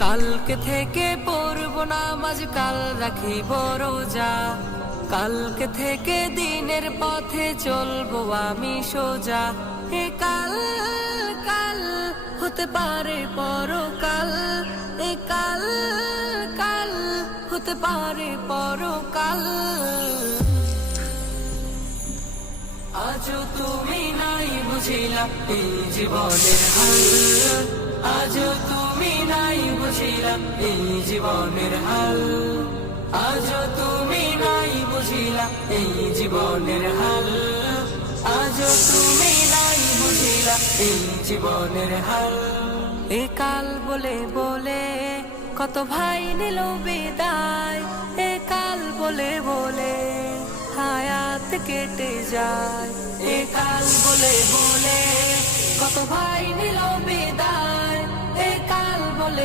কালকে থেকে পড়ব নামাজ, কাল রাখিব রোজা। কালকে থেকে দিনের পথে চলবো আমি সোজা। এ কাল কাল হতে পারে পরকাল, এ কাল কাল হতে পারে পরকাল। আজও তুমি নাই বুঝিলা এই জীবনের হাল, আজও তুমি নাই বুঝিলা এই জীবনের হাল, আজও তুমি নাই বুঝিলা এই জীবনের হাল, আজও তুমি নাই বুঝিলা এই জীবনের হাল। এ কাল বলে বলে কত ভাই নিল বিদায়, এ কাল বলে বলে হায়াত কেটে যায়। এ কাল বলে বলে কত ভাই নিল বিদায়, এ কাল বলে